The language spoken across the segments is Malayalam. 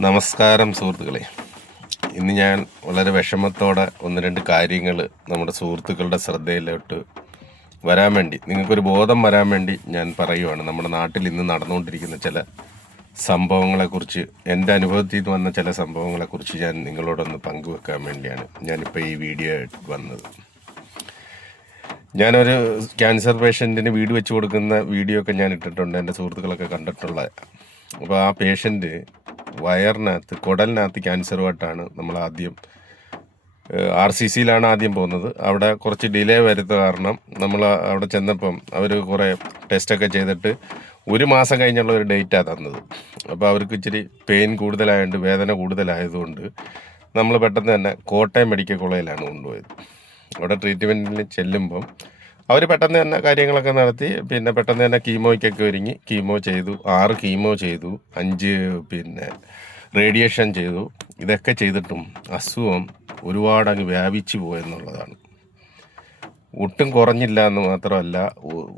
നമസ്കാരം സുഹൃത്തുക്കളെ. ഇന്ന് ഞാൻ വളരെ വിഷമത്തോടെ ഒന്ന് രണ്ട് കാര്യങ്ങൾ നമ്മുടെ സുഹൃത്തുക്കളുടെ ശ്രദ്ധയിലോട്ട് വരാൻ വേണ്ടി, നിങ്ങൾക്കൊരു ബോധം വരാൻ വേണ്ടി ഞാൻ പറയുവാണ്. നമ്മുടെ നാട്ടിൽ ഇന്ന് നടന്നുകൊണ്ടിരിക്കുന്ന ചില സംഭവങ്ങളെക്കുറിച്ച്, എൻ്റെ അനുഭവത്തിൽ നിന്ന് വന്ന ചില സംഭവങ്ങളെക്കുറിച്ച് ഞാൻ നിങ്ങളോടൊന്ന് പങ്കുവെക്കാൻ വേണ്ടിയാണ് ഞാനിപ്പോൾ ഈ വീഡിയോ വന്നത്. ഞാനൊരു ക്യാൻസർ പേഷ്യൻറ്റിന് വീട് വെച്ച് കൊടുക്കുന്ന വീഡിയോ ഒക്കെ ഞാൻ ഇട്ടിട്ടുണ്ട്, എൻ്റെ സുഹൃത്തുക്കളൊക്കെ കണ്ടിട്ടുള്ള. അപ്പോൾ ആ പേഷ്യൻ്റ് വയറിനകത്ത്, കുടലിനകത്ത് ക്യാൻസറുമായിട്ടാണ് നമ്മൾ ആദ്യം RCCയിലാണ് ആദ്യം പോകുന്നത്. അവിടെ കുറച്ച് ഡിലേ വരുന്ന കാരണം നമ്മൾ അവിടെ ചെന്നപ്പം അവർ കുറേ ടെസ്റ്റൊക്കെ ചെയ്തിട്ട് 1 മാസം കഴിഞ്ഞുള്ള ഒരു ഡേറ്റാണ് തന്നത്. അപ്പോൾ അവർക്ക് ഇച്ചിരി പെയിൻ കൂടുതലായതുകൊണ്ട്, വേദന കൂടുതലായതുകൊണ്ട് നമ്മൾ പെട്ടെന്ന് തന്നെ കോട്ടയം മെഡിക്കൽ കോളേജിലാണ് കൊണ്ടുപോയത്. അവിടെ ട്രീറ്റ്മെൻറ്റിന് ചെല്ലുമ്പം അവർ പെട്ടെന്ന് തന്നെ കാര്യങ്ങളൊക്കെ നടത്തി. പിന്നെ പെട്ടെന്ന് തന്നെ കീമോയ്ക്കൊക്കെ ഒരുങ്ങി കീമോ ചെയ്തു. 6 കീമോ ചെയ്തു, 5 റേഡിയേഷൻ ചെയ്തു. ഇതൊക്കെ ചെയ്തിട്ടും അസുഖം ഒരുപാട് അങ്ങ് വ്യാപിച്ചു പോയെന്നുള്ളതാണ്. ഒട്ടും കുറഞ്ഞില്ല എന്ന് മാത്രമല്ല,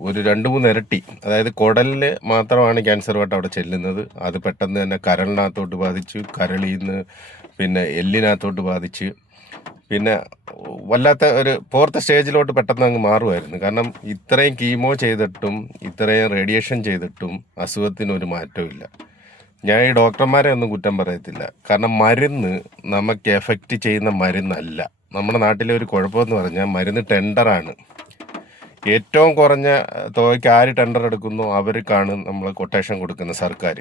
ഒരു 2-3 ഇരട്ടി. അതായത് കുടലിൽ മാത്രമാണ് ക്യാൻസറുമായിട്ട് അവിടെ ചെല്ലുന്നത്. അത് പെട്ടെന്ന് തന്നെ കരളിനകത്തോട്ട് ബാധിച്ചു, കരളിൽ നിന്ന് പിന്നെ എല്ലിനകത്തോട്ട് ബാധിച്ച്, പിന്നെ വല്ലാത്ത ഒരു 4th സ്റ്റേജിലോട്ട് പെട്ടെന്ന് അങ്ങ് മാറുമായിരുന്നു. കാരണം ഇത്രയും കീമോ ചെയ്തിട്ടും ഇത്രയും റേഡിയേഷൻ ചെയ്തിട്ടും അസുഖത്തിനൊരു മാറ്റവും ഇല്ല. ഞാൻ ഈ ഡോക്ടർമാരെ ഒന്നും കുറ്റം പറയത്തില്ല. കാരണം മരുന്ന് നമുക്ക് എഫക്റ്റ് ചെയ്യുന്ന മരുന്നല്ല. നമ്മുടെ നാട്ടിലെ ഒരു കുഴപ്പമെന്ന് പറഞ്ഞാൽ മരുന്ന് ടെൻഡറാണ്. ഏറ്റവും കുറഞ്ഞ തുകയ്ക്ക് ആര് ടെൻഡർ എടുക്കുന്നോ അവർക്കാണ് നമ്മൾ കൊട്ടേഷൻ കൊടുക്കുന്നത്, സർക്കാർ.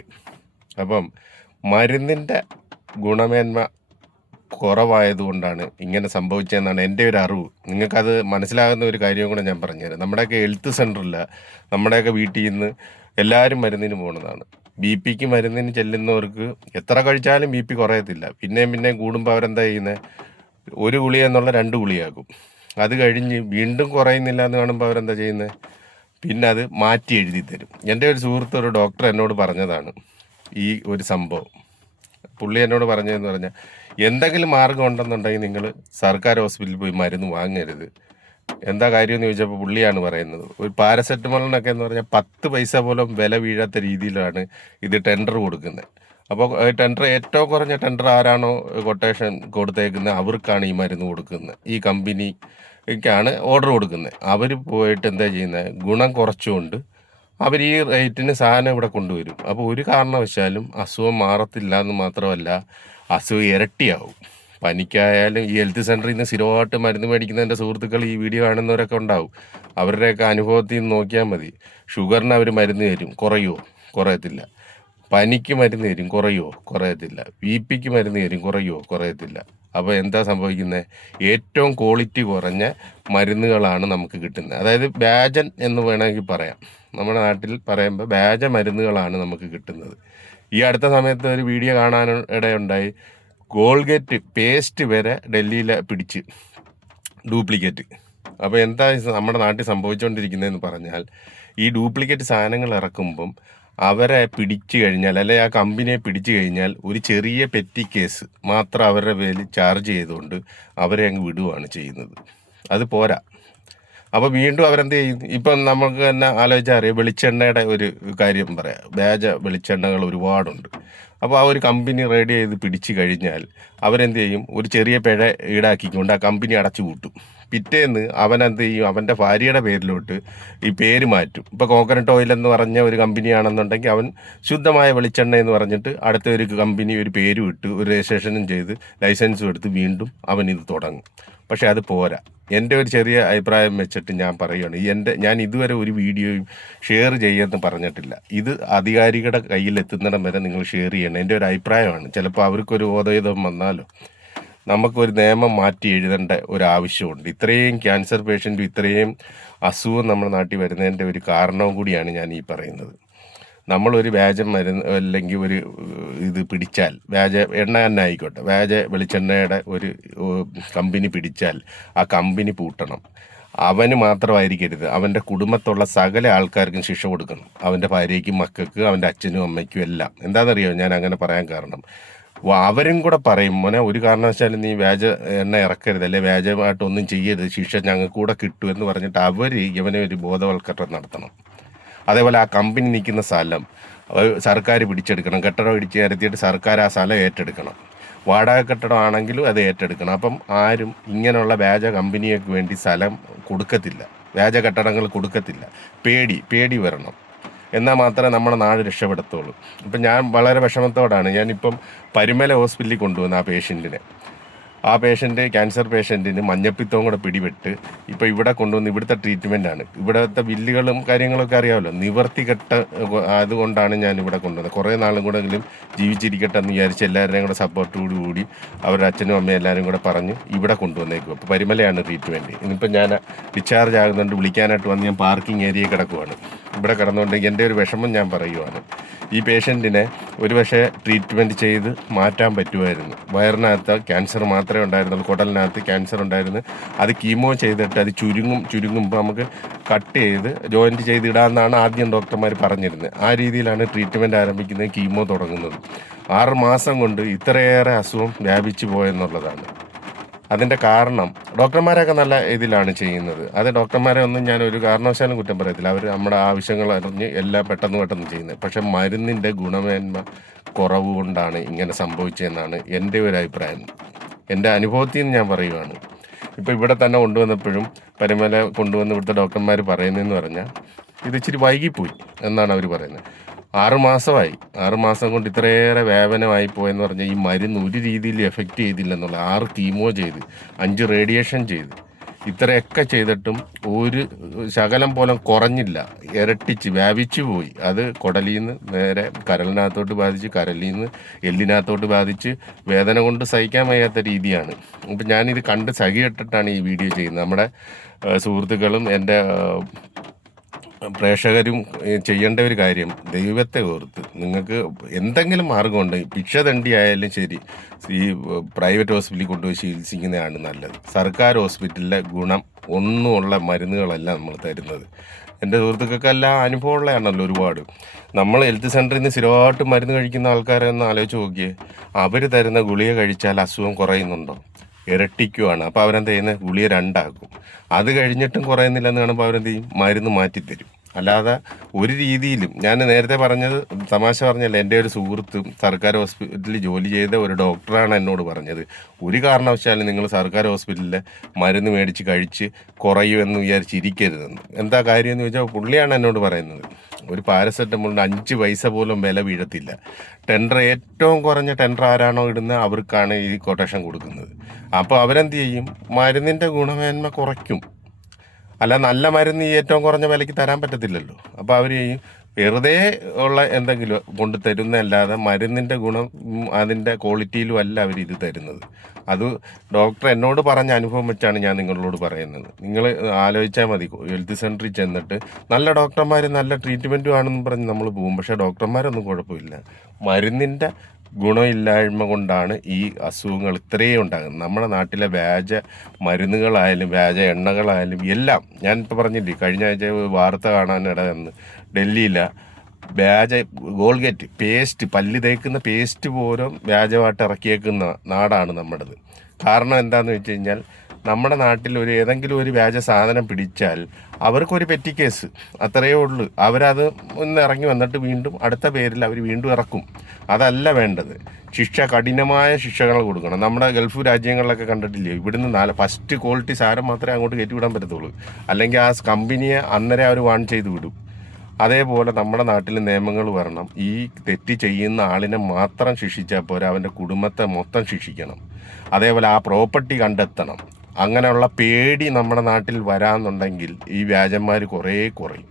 അപ്പം മരുന്നിൻ്റെ ഗുണമേന്മ കുറവായതുകൊണ്ടാണ് ഇങ്ങനെ സംഭവിച്ചതെന്നാണ് എൻ്റെ ഒരു അറിവ്. നിങ്ങൾക്കത് മനസ്സിലാകുന്ന ഒരു കാര്യം കൂടെ ഞാൻ പറഞ്ഞുതരാം. നമ്മുടെയൊക്കെ ഹെൽത്ത് സെൻ്ററിൽ, നമ്മുടെയൊക്കെ വീട്ടിൽ നിന്ന് എല്ലാവരും മരുന്നിന് പോകുന്നതാണ്. BP മരുന്നിന് ചെല്ലുന്നവർക്ക് എത്ര കഴിച്ചാലും BP കുറയത്തില്ല. പിന്നെയും കൂടുമ്പോൾ അവരെന്താ ചെയ്യുന്നത്? 1 ഗുളിക എന്നുള്ള 2 ഗുളികയാക്കും. അത് കഴിഞ്ഞ് വീണ്ടും കുറയുന്നില്ല എന്ന് കാണുമ്പോൾ അവരെന്താ ചെയ്യുന്നത്? പിന്നെ അത് മാറ്റി എഴുതി തരും. എൻ്റെ ഒരു സുഹൃത്ത്, ഒരു ഡോക്ടർ എന്നോട് പറഞ്ഞതാണ് ഈ ഒരു സംഭവം. പുള്ളി എന്നോട് പറഞ്ഞതെന്ന് പറഞ്ഞാൽ, എന്തെങ്കിലും മാർഗം ഉണ്ടെന്നുണ്ടെങ്കിൽ നിങ്ങൾ സർക്കാർ ഹോസ്പിറ്റലിൽ പോയി മരുന്ന് വാങ്ങരുത്. എന്താ കാര്യമെന്ന് ചോദിച്ചപ്പോൾ പുള്ളിയാണ് പറയുന്നത്, ഒരു പാരസെറ്റമോളിനൊക്കെ എന്ന് പറഞ്ഞാൽ 10 പൈസ പോലും വില വീഴാത്ത രീതിയിലാണ് ഇത് ടെൻഡർ കൊടുക്കുന്നത്. അപ്പോൾ ടെൻഡർ, ഏറ്റവും കുറഞ്ഞ ടെൻഡർ ആരാണോ കൊട്ടേഷൻ കൊടുത്തേക്കുന്നത് അവർക്കാണ് ഈ മരുന്ന് കൊടുക്കുന്നത്. ഈ കമ്പനിക്കാണ് ഓർഡർ കൊടുക്കുന്നത്. അവർ പോയിട്ട് എന്താ ചെയ്യുന്നത്? ഗുണം കുറച്ചുകൊണ്ട് അവർ ഈ റേറ്റിന് സാധനം ഇവിടെ കൊണ്ടുവരും. അപ്പോൾ ഒരു കാരണവശാലും അസുഖം മാറത്തില്ല എന്ന് മാത്രമല്ല, അസുഖം ഇരട്ടിയാവും. പനിക്കായാലും ഈ ഹെൽത്ത് സെൻ്ററിൽ നിന്ന് സ്ഥിരമായിട്ട് മരുന്ന് മേടിക്കുന്ന എൻ്റെ സുഹൃത്തുക്കൾ, ഈ വീഡിയോ കാണുന്നവരൊക്കെ ഉണ്ടാവും. അവരുടെയൊക്കെ അനുഭവത്തിൽ നിന്ന് നോക്കിയാൽ മതി. ഷുഗറിന് അവർ മരുന്ന് തരും, കുറയുമോ? കുറയത്തില്ല. പനിക്ക് മരുന്ന് തരും, കുറയുമോ? കുറയത്തില്ല. BP മരുന്ന് തരും, കുറയുമോ? കുറയത്തില്ല. അപ്പോൾ എന്താ സംഭവിക്കുന്നത്? ഏറ്റവും ക്വാളിറ്റി കുറഞ്ഞ മരുന്നുകളാണ് നമുക്ക് കിട്ടുന്നത്. അതായത് വ്യാജൻ എന്ന് വേണമെങ്കിൽ പറയാം. നമ്മുടെ നാട്ടിൽ പറയുമ്പോൾ വ്യാജ മരുന്നുകളാണ് നമുക്ക് കിട്ടുന്നത്. ഈ അടുത്ത സമയത്ത് ഒരു വീഡിയോ കാണാൻ ഇടയുണ്ടായി. കോൾഗേറ്റ് പേസ്റ്റ് വരെ ഡൽഹിയിൽ പിടിച്ച്, ഡ്യൂപ്ലിക്കേറ്റ്. അപ്പോൾ എന്താ നമ്മുടെ നാട്ടിൽ സംഭവിച്ചുകൊണ്ടിരിക്കുന്നതെന്ന് പറഞ്ഞാൽ, ഈ ഡ്യൂപ്ലിക്കേറ്റ് സാധനങ്ങൾ ഇറക്കുമ്പം അവരെ പിടിച്ചു കഴിഞ്ഞാൽ, അല്ലെ ആ കമ്പനിയെ പിടിച്ചു കഴിഞ്ഞാൽ, ഒരു ചെറിയ പെറ്റി കേസ് മാത്രം അവരുടെ പേരിൽ ചാർജ് ചെയ്തുകൊണ്ട് അവരെ അങ്ങ് വിടുകയാണ് ചെയ്യുന്നത്. അത് പോരാ. അപ്പോൾ വീണ്ടും അവരെന്ത് ചെയ്യും? ഇപ്പം നമുക്ക് തന്നെ ആലോചിച്ചാൽ അറിയാം. വെളിച്ചെണ്ണയുടെ ഒരു കാര്യം പറയാം. വ്യാജ വെളിച്ചെണ്ണകൾ ഒരുപാടുണ്ട്. അപ്പോൾ ആ ഒരു കമ്പനി റെഡി ചെയ്ത് പിടിച്ചു കഴിഞ്ഞാൽ അവരെന്ത് ചെയ്യും? ഒരു ചെറിയ പിഴ ഈടാക്കിക്കൊണ്ട് ആ കമ്പനി അടച്ചു പൂട്ടും. പിറ്റേന്ന് അവനെന്ത് ചെയ്യും? അവൻ്റെ ഭാര്യയുടെ പേരിലോട്ട് ഈ പേര് മാറ്റും. ഇപ്പോൾ കോക്കനട്ട് ഓയിൽ എന്ന് പറഞ്ഞ ഒരു കമ്പനിയാണെന്നുണ്ടെങ്കിൽ അവൻ ശുദ്ധമായ വെളിച്ചെണ്ണ എന്ന് പറഞ്ഞിട്ട് അടുത്ത ഒരു കമ്പനി ഒരു പേരും ഇട്ട് ഒരു രജിസ്ട്രേഷനും ചെയ്ത് ലൈസൻസും എടുത്ത് വീണ്ടും അവൻ ഇത് തുടങ്ങും. പക്ഷെ അത് പോരാ. എൻ്റെ ഒരു ചെറിയ അഭിപ്രായം വെച്ചിട്ട് ഞാൻ പറയുകയാണ്, ഞാൻ ഇതുവരെ ഒരു വീഡിയോയും ഷെയർ ചെയ്യുമെന്ന് പറഞ്ഞിട്ടില്ല. ഇത് അധികാരികളുടെ കയ്യിലെത്തുന്നിടം വരെ നിങ്ങൾ ഷെയർ ചെയ്യണം. എൻ്റെ ഒരു അഭിപ്രായമാണ്. ചിലപ്പോൾ അവർക്കൊരു ബോധോദയം വന്നാലോ, നമുക്കൊരു നിയമം മാറ്റി എഴുതേണ്ട ഒരു ആവശ്യമുണ്ട്. ഇത്രയും ക്യാൻസർ പേഷ്യൻറ്റും ഇത്രയും അസുഖം നമ്മുടെ നാട്ടിൽ വരുന്നതിൻ്റെ ഒരു കാരണവും കൂടിയാണ് ഞാൻ ഈ പറയുന്നത്. നമ്മളൊരു വ്യാജം മരുന്ന് അല്ലെങ്കിൽ ഒരു ഇത് പിടിച്ചാൽ, വ്യാജ എണ്ണ തന്നെ ആയിക്കോട്ടെ, വ്യാജ വെളിച്ചെണ്ണയുടെ ഒരു കമ്പനി പിടിച്ചാൽ ആ കമ്പനി പൂട്ടണം. അവന് മാത്രമായിരിക്കരുത്, അവൻ്റെ കുടുംബത്തുള്ള സകല ആൾക്കാർക്കും ശിക്ഷ കൊടുക്കണം. അവൻ്റെ ഭാര്യയ്ക്കും മക്കൾക്ക്, അവൻ്റെ അച്ഛനും അമ്മയ്ക്കും എല്ലാം. എന്താണെന്നറിയോ ഞാൻ അങ്ങനെ പറയാൻ കാരണം? അവരും കൂടെ പറയും, മോനെ ഒരു കാരണവശാലും നീ വ്യാജ എണ്ണ ഇറക്കരുത്, അല്ലെ വ്യാജമായിട്ടൊന്നും ചെയ്യരുത്, ശിക്ഷ ഞങ്ങൾക്ക് കൂടെ കിട്ടുമെന്ന് പറഞ്ഞിട്ട് അവർ ഇവനെ ഒരു ബോധവൽക്കരണം നടത്തണം. അതേപോലെ ആ കമ്പനി നിൽക്കുന്ന സ്ഥലം, സർക്കാർ പിടിച്ചെടുക്കണം. കെട്ടിടം ഇടിച്ച് നിരത്തിയിട്ട് സർക്കാർ ആ സ്ഥലം ഏറ്റെടുക്കണം. വാടക കെട്ടിടമാണെങ്കിലും അത് ഏറ്റെടുക്കണം. അപ്പം ആരും ഇങ്ങനെയുള്ള വ്യാജ കമ്പനിയൊക്കെ വേണ്ടി സ്ഥലം കൊടുക്കത്തില്ല, വ്യാജ കെട്ടിടങ്ങൾ കൊടുക്കത്തില്ല. പേടി വരണം, എന്നാൽ മാത്രമേ നമ്മുടെ നാട് രക്ഷപ്പെടുത്തുള്ളൂ. ഇപ്പം ഞാൻ വളരെ വിഷമത്തോടാണ് ഞാനിപ്പം പരുമല ഹോസ്പിറ്റലിൽ കൊണ്ടുവന്ന ആ പേഷ്യൻ്റ് ക്യാൻസർ പേഷ്യൻറ്റിന് മഞ്ഞപ്പിത്തവും കൂടെ പിടിപെട്ട് ഇപ്പോൾ ഇവിടെ കൊണ്ടുവന്ന് ഇവിടുത്തെ ട്രീറ്റ്മെൻറ്റാണ്. ഇവിടുത്തെ ബില്ലുകളും കാര്യങ്ങളൊക്കെ അറിയാമല്ലോ. നിവർത്തികെട്ട അതുകൊണ്ടാണ് ഞാൻ ഇവിടെ കൊണ്ടുവന്നത്. കുറേ നാളും കൂടെ എങ്കിലും ജീവിച്ചിരിക്കട്ടെ എന്ന് വിചാരിച്ച് എല്ലാവരുടെയും കൂടെ സപ്പോർട്ടോടുകൂടി അവരുടെ അച്ഛനും അമ്മയും എല്ലാവരും കൂടെ പറഞ്ഞ് ഇവിടെ കൊണ്ടുവന്നേക്കും. അപ്പോൾ പരുമലയാണ് ട്രീറ്റ്മെൻറ്റ്. ഇന്നിപ്പോൾ ഞാൻ ഡിസ്ചാർജ് ആകുന്നുണ്ട്, വിളിക്കാനായിട്ട് വന്ന് ഞാൻ പാർക്കിംഗ് ഏരിയയിൽ കിടക്കുവാണ്. ഇവിടെ കിടന്നുകൊണ്ട് എൻ്റെ ഒരു വിഷമം ഞാൻ പറയുവാണ്. ഈ പേഷ്യൻറ്റിനെ ഒരു പക്ഷേ ട്രീറ്റ്മെൻറ്റ് ചെയ്ത് മാറ്റാൻ പറ്റുമായിരുന്നു. വയറിനകത്ത് ക്യാൻസർ മാത്രമേ ഉണ്ടായിരുന്നുള്ളൂ, കുടലിനകത്ത് ക്യാൻസർ ഉണ്ടായിരുന്നു. അത് കീമോ ചെയ്തിട്ട് അത് ചുരുങ്ങുമ്പോൾ നമുക്ക് കട്ട് ചെയ്ത് ജോയിൻറ്റ് ചെയ്തിടാമെന്നാണ് ആദ്യം ഡോക്ടർമാർ പറഞ്ഞിരുന്നത്. ആ രീതിയിലാണ് ട്രീറ്റ്മെൻറ്റ് ആരംഭിക്കുന്നത്, കീമോ തുടങ്ങുന്നത്. 6 മാസം കൊണ്ട് ഇത്രയേറെ അസുഖം വ്യാപിച്ചു പോയെന്നുള്ളതാണ് അതിൻ്റെ കാരണം. ഡോക്ടർമാരൊക്കെ നല്ല ഇതിലാണ് ചെയ്യുന്നത്. അത് ഡോക്ടർമാരെ ഒന്നും ഞാൻ ഒരു കാരണവശാലും കുറ്റം പറയത്തില്ല. അവർ നമ്മുടെ ആവശ്യങ്ങൾ അറിഞ്ഞ് എല്ലാം പെട്ടെന്ന് ചെയ്യുന്നത്. പക്ഷെ മരുന്നിൻ്റെ ഗുണമേന്മ കുറവ് കൊണ്ടാണ് ഇങ്ങനെ സംഭവിച്ചതെന്നാണ് എൻ്റെ ഒരു അഭിപ്രായം. എൻ്റെ അനുഭവത്തിൽ നിന്ന് ഞാൻ പറയുവാണ്. ഇപ്പോൾ ഇവിടെ തന്നെ കൊണ്ടുവന്നപ്പോഴും പരുമല കൊണ്ടുവന്ന് ഇവിടുത്തെ ഡോക്ടർമാർ പറയുന്നതെന്ന് പറഞ്ഞാൽ ഇത് ഇച്ചിരി വൈകിപ്പോയി എന്നാണ് അവർ പറയുന്നത്. 6 മാസമായി. 6 മാസം കൊണ്ട് ഇത്രയേറെ വേദനമായി പോയെന്ന് പറഞ്ഞാൽ ഈ മരുന്ന് ഒരു രീതിയിൽ എഫക്റ്റ് ചെയ്തില്ലെന്നുള്ള 6 കീമോ ചെയ്ത് 5 റേഡിയേഷൻ ചെയ്ത് ഇത്രയൊക്കെ ചെയ്തിട്ടും ഒരു ശകലം പോലും കുറഞ്ഞില്ല, ഇരട്ടിച്ച് വ്യാപിച്ചു പോയി. അത് കുടലിൽ നിന്ന് നേരെ കരളിനകത്തോട്ട് ബാധിച്ച്, കരളിൽ നിന്ന് എല്ലിനകത്തോട്ട് ബാധിച്ച് വേദന കൊണ്ട് സഹിക്കാൻ വയ്യാത്ത രീതിയാണ്. അപ്പം ഞാനിത് കണ്ട് സഹിയിട്ടിട്ടാണ് ഈ വീഡിയോ ചെയ്യുന്നത്. നമ്മുടെ സുഹൃത്തുക്കളും എൻ്റെ പ്രേക്ഷകരും ചെയ്യേണ്ട ഒരു കാര്യം, ദൈവത്തെ ഓർത്ത് നിങ്ങൾക്ക് എന്തെങ്കിലും മാർഗമുണ്ട്, ഭിക്ഷ തണ്ടി ആയാലും ശരി, ഈ പ്രൈവറ്റ് ഹോസ്പിറ്റലിൽ കൊണ്ടുപോയി ചികിത്സിക്കുന്നതാണ് നല്ലത്. സർക്കാർ ഹോസ്പിറ്റലിലെ ഗുണം ഒന്നുമുള്ള മരുന്നുകളല്ല നമ്മൾ തരുന്നത്. എൻ്റെ സുഹൃത്തുക്കൾക്കെല്ലാം അനുഭവമുള്ളതാണല്ലോ ഒരുപാട്. നമ്മൾ ഹെൽത്ത് സെൻ്ററിൽ നിന്ന് സ്ഥിരമായിട്ട് മരുന്ന് കഴിക്കുന്ന ആൾക്കാരെന്ന് ആലോചിച്ച് നോക്കിയേ. അവർ തരുന്ന ഗുളിക കഴിച്ചാൽ അസുഖം കുറയുന്നുണ്ടോ? ഇരട്ടിക്കുവാണ്. അപ്പോൾ അവരെന്ത് ചെയ്യുന്നത്? ഗുളിക 2 ആക്കും. അത് കഴിഞ്ഞിട്ടും കുറയുന്നില്ലെന്ന് കാണുമ്പോൾ അവരെന്ത് ചെയ്യും? മരുന്ന് മാറ്റിത്തരും. അല്ലാതെ ഒരു രീതിയിലും, ഞാൻ നേരത്തെ പറഞ്ഞത് തമാശ പറഞ്ഞല്ല, എൻ്റെ ഒരു സുഹൃത്തും സർക്കാർ ഹോസ്പിറ്റലിൽ ജോലി ചെയ്ത ഒരു ഡോക്ടറാണ് എന്നോട് പറഞ്ഞത്, ഒരു കാരണവശാലും നിങ്ങൾ സർക്കാർ ഹോസ്പിറ്റലിലെ മരുന്ന് മേടിച്ച് കഴിച്ച് കുറയുമെന്ന് വിചാരിച്ചിരിക്കരുതെന്ന്. എന്താ കാര്യം എന്ന് ചോദിച്ചാൽ പുള്ളിയാണ് എന്നോട് പറയുന്നത്. ഒരു പാരസെറ്റമോളിന് 5 പൈസ പോലും വില വീഴത്തില്ല. ടെൻഡർ, ഏറ്റവും കുറഞ്ഞ ടെൻഡർ ആരാണോ ഇടുന്നത് അവർക്കാണ് ഈ കൊട്ടേഷൻ കൊടുക്കുന്നത്. അപ്പോൾ അവരെന്ത് ചെയ്യും? മരുന്നിൻ്റെ ഗുണമേന്മ കുറയ്ക്കും. അല്ല, നല്ല മരുന്ന് ഈ ഏറ്റവും കുറഞ്ഞ വിലയ്ക്ക് തരാൻ പറ്റത്തില്ലല്ലോ. അപ്പോൾ അവർ ചെയ്യും, വെറുതെ ഉള്ള എന്തെങ്കിലും കൊണ്ട് തരുന്നതല്ലാതെ മരുന്നിൻ്റെ ഗുണം അതിൻ്റെ ക്വാളിറ്റിയിലും അല്ല അവർ ഇത് തരുന്നത്. അത് ഡോക്ടർ എന്നോട് പറഞ്ഞ അനുഭവം വെച്ചാണ് ഞാൻ നിങ്ങളോട് പറയുന്നത്. നിങ്ങൾ ആലോചിച്ചാൽ മതി. ഹെൽത്ത് സെൻ്ററിൽ ചെന്നിട്ട് നല്ല ഡോക്ടർമാർ നല്ല ട്രീറ്റ്മെൻറ്റും ആണെന്ന് പറഞ്ഞ് നമ്മൾ പോകും. പക്ഷേ ഡോക്ടർമാരൊന്നും കുഴപ്പമില്ല, മരുന്നിൻ്റെ ഗുണമില്ലായ്മ കൊണ്ടാണ് ഈ അസുഖങ്ങൾ ഇത്രയും ഉണ്ടാകുന്നത്. നമ്മുടെ നാട്ടിലെ വ്യാജ മരുന്നുകളായാലും വ്യാജ എണ്ണകളായാലും എല്ലാം, ഞാനിപ്പോൾ പറഞ്ഞില്ലേ, കഴിഞ്ഞ ആഴ്ച വാർത്ത കാണാനിടയെന്ന് ഡൽഹിയിലെ വ്യാജ ഗോൾഗേറ്റ് പേസ്റ്റ്, പല്ല് തേക്കുന്ന പേസ്റ്റ് പോലും വ്യാജമായിട്ട് ഇറക്കിയേക്കുന്ന നാടാണ് നമ്മുടേത്. കാരണം എന്താണെന്ന് വെച്ച് കഴിഞ്ഞാൽ, നമ്മുടെ നാട്ടിൽ ഏതെങ്കിലും ഒരു വ്യാജ സാധനം പിടിച്ചാൽ അവർക്കൊരു പെറ്റി കേസ്, അത്രയേ ഉള്ളൂ. അവരത് ഒന്ന് ഇറങ്ങി വന്നിട്ട് വീണ്ടും അടുത്ത പേരിൽ അവർ വീണ്ടും ഇറക്കും. അതല്ല വേണ്ടത്. കഠിനമായ ശിക്ഷകൾ കൊടുക്കണം. നമ്മുടെ ഗൾഫ് രാജ്യങ്ങളിലൊക്കെ കണ്ടിട്ടില്ലേ, ഇവിടുന്ന് ഫസ്റ്റ് ക്വാളിറ്റി സാധനം മാത്രമേ അങ്ങോട്ട് കയറ്റിവിടാൻ പറ്റത്തുള്ളൂ. അല്ലെങ്കിൽ ആ കമ്പനിയെ അന്നേരം അവർ വാൺ ചെയ്ത് വിടും. അതേപോലെ നമ്മുടെ നാട്ടിൽ നിയമങ്ങൾ വരണം. ഈ തെറ്റ് ചെയ്യുന്ന ആളിനെ മാത്രം ശിക്ഷിച്ചാൽ പോരാ, അവൻ്റെ കുടുംബത്തെ മൊത്തം ശിക്ഷിക്കണം. അതേപോലെ ആ പ്രോപ്പർട്ടി കണ്ടെത്തണം. അങ്ങനെയുള്ള പേടി നമ്മുടെ നാട്ടിൽ വരാമെന്നുണ്ടെങ്കിൽ ഈ വ്യാജന്മാർ കുറേ കുറയും.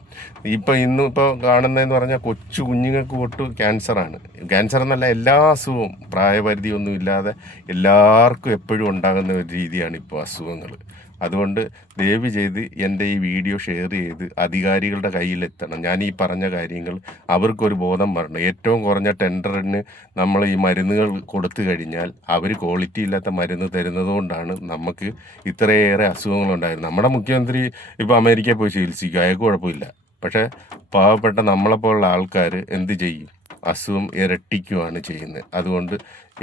ഇന്നിപ്പോൾ കാണുന്നതെന്ന് പറഞ്ഞാൽ കൊച്ചു കുഞ്ഞുങ്ങൾക്ക് തൊട്ട് ക്യാൻസറാണ്. ക്യാൻസർ എന്നല്ല, എല്ലാ അസുഖവും പ്രായപരിധിയൊന്നും ഇല്ലാതെ എല്ലാവർക്കും എപ്പോഴും ഉണ്ടാകുന്ന ഒരു രീതിയാണ് ഇപ്പോൾ അസുഖങ്ങൾ. അതുകൊണ്ട് ദയവ് ചെയ്ത് എൻ്റെ ഈ വീഡിയോ ഷെയർ ചെയ്ത് അധികാരികളുടെ കയ്യിലെത്തണം. ഞാൻ ഈ പറഞ്ഞ കാര്യങ്ങൾ അവർക്കൊരു ബോധം വരണം. ഏറ്റവും കുറഞ്ഞ ടെൻഡറിന് നമ്മൾ ഈ മരുന്നുകൾ കൊടുത്തു കഴിഞ്ഞാൽ അവർ ക്വാളിറ്റി ഇല്ലാത്ത മരുന്ന് തരുന്നത് കൊണ്ടാണ് നമുക്ക് ഇത്രയേറെ അസുഖങ്ങളുണ്ടായിരുന്നത്. നമ്മുടെ മുഖ്യമന്ത്രി ഇപ്പോൾ അമേരിക്കയിൽ പോയി ചികിത്സിക്കുക, അയാൾക്ക് കുഴപ്പമില്ല. പക്ഷേ പാവപ്പെട്ട നമ്മളെപ്പോലുള്ള ആൾക്കാർ എന്ത് ചെയ്യും? അസുഖം ഇരട്ടിക്കുകയാണ് ചെയ്യുന്നത്. അതുകൊണ്ട്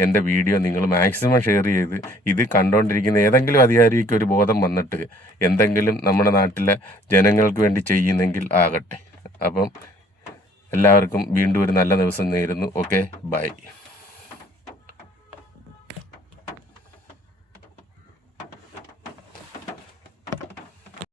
എൻ്റെ വീഡിയോ നിങ്ങൾ മാക്സിമം ഷെയർ ചെയ്ത് ഇത് കണ്ടുകൊണ്ടിരിക്കുന്ന ഏതെങ്കിലും അധികാരിക്ക് ഒരു ബോധം വന്നിട്ട് എന്തെങ്കിലും നമ്മുടെ നാട്ടിലെ ജനങ്ങൾക്ക് വേണ്ടി ചെയ്യുന്നെങ്കിൽ ആകട്ടെ. അപ്പം എല്ലാവർക്കും വീണ്ടും ഒരു നല്ല ദിവസം നേരുന്നു. Okay, by.